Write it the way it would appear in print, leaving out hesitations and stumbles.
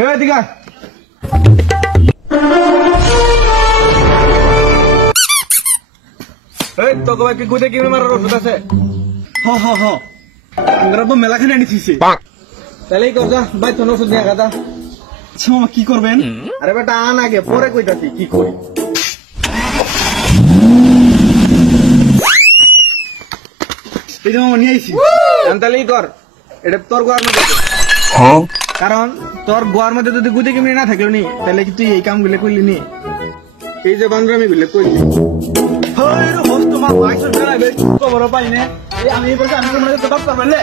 এদিকে তোকে ভাই কি গুদে কি মারার ওষুধ আছে? আমরা তো মেলাখানে আনি থিছে তাহলেই কর যা ভাই তোর ওষুধ নিয়ে গাদা। আচ্ছা মামা কি করবেন? আরে বেটা আন আগে পরে কইতাছি কি করি। এই যে মামা নিয়ে আইছি। তাহলেই কর, এটা তোর গোয়ার মধ্যে কারণ তোর গোয়ার মধ্যে যদি গুদে কিমড়ি না থাকলো নি তাহলে কি তুই এই কাম গুলো করলি নি? এই যে বান্দরামি গুলো করলি। হই রে হোস্ট মা মাইসর ফেলাইবে খবর পাই না। এই আমি বলছি আমি তোমরা তো ডক্টর বললে